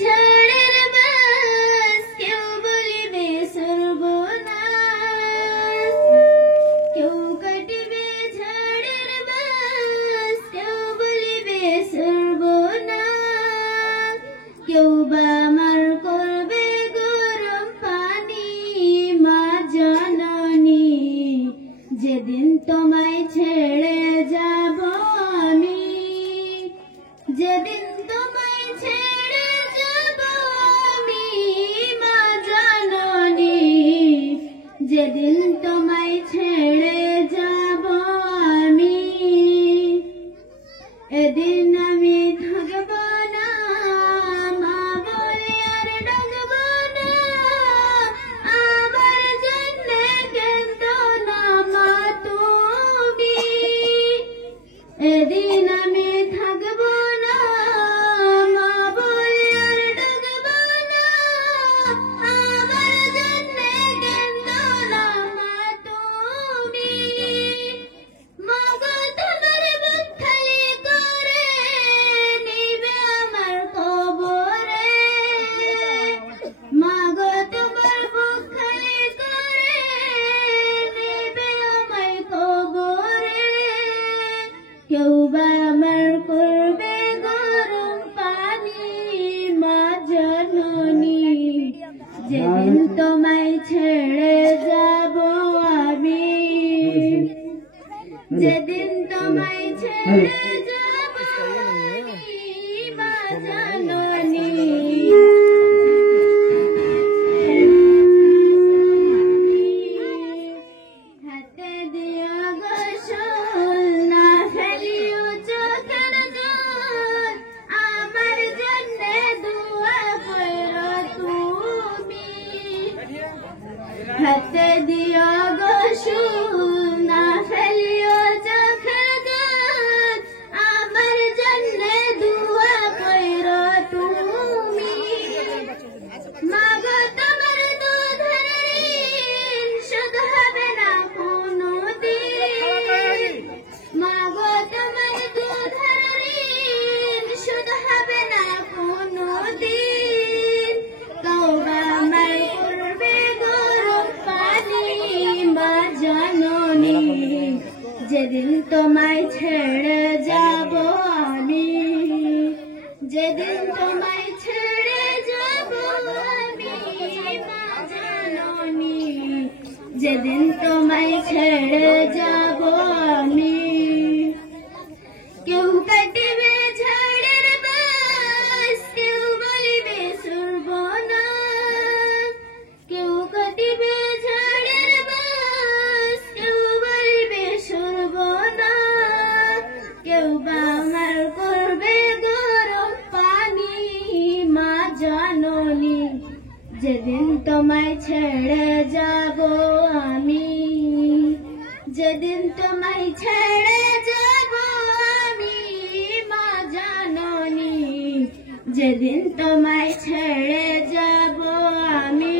ঝড়ের বাস, কেউ বলিবে সর্বনাশ। কেউ কাটিবে ঝড়ের বাস, কেউ বলিবে সর্বনাশ। কেউ বা আমার করবে গরম পানি, মা জননী যেদিন তোমায় ছেড়ে যাব আমি, যেদিন তোমায় ছেড়ে যাব আমি, মা জননী যেদিন তোমায় ছেড়ে যাব আমি, এদিন আমি থাকব না, মা বলে আর ডাকব না। আমার জন্যে কেঁদো না মা তুমি, এদিন আমি থাকব না, মা বলে আর ডাকব না। আমার জন্যে কেঁদো না মা তুমি। মা গো তোমার বুক খালি করে নিবে আমার কবরে, মা গো তোমার বুক খালি করে নিবে আমায় কবরে। কেউ বা আমার করবে গরম পানি, মা জননী যেদিন তোমায় ছেড়ে যাব আমি, যেদিন তোমায় ছেড়ে যাব আমি, মা জননী। হাতে দিও গোসল, না ফেলিও চোখের জল, আমার জন্যে দোয়া করো তুমি। হাতে দিও গোসল, না ফেলিও চোখের জল, আমার জন্যে দোয়া করো তুমি। মা গো তোমার দুধের ঋণ শোধ হবে না কোনোদিন, মা গো তোমার দুধের ঋণ শোধ হবে না কোনোদিন। তওবা আমায় করবে গরম পানি, মা জননী যেদিন তোমায় ছেড়ে যাব আমি, যেদিন তোমায় ছেড়ে যাব আমি, মা জননী যেদিন তোমায় ছেড়ে যাব আমি। কেউ কাটিবে ঝড়ের বাস, কেউ বলিবে সর্বনাশ। কেউ কাটিবে ঝড়ের বাস, কেউ বলিবে সর্বনাশ। কেউ বা আমার করবে গরম পানি, মা জননী যেদিন তোমায় ছেড়ে যাব আমি, যেদিন তোমায় ছেড়ে যাব আমি, মা জননী যেদিন তোমায় ছেড়ে যাব আমি।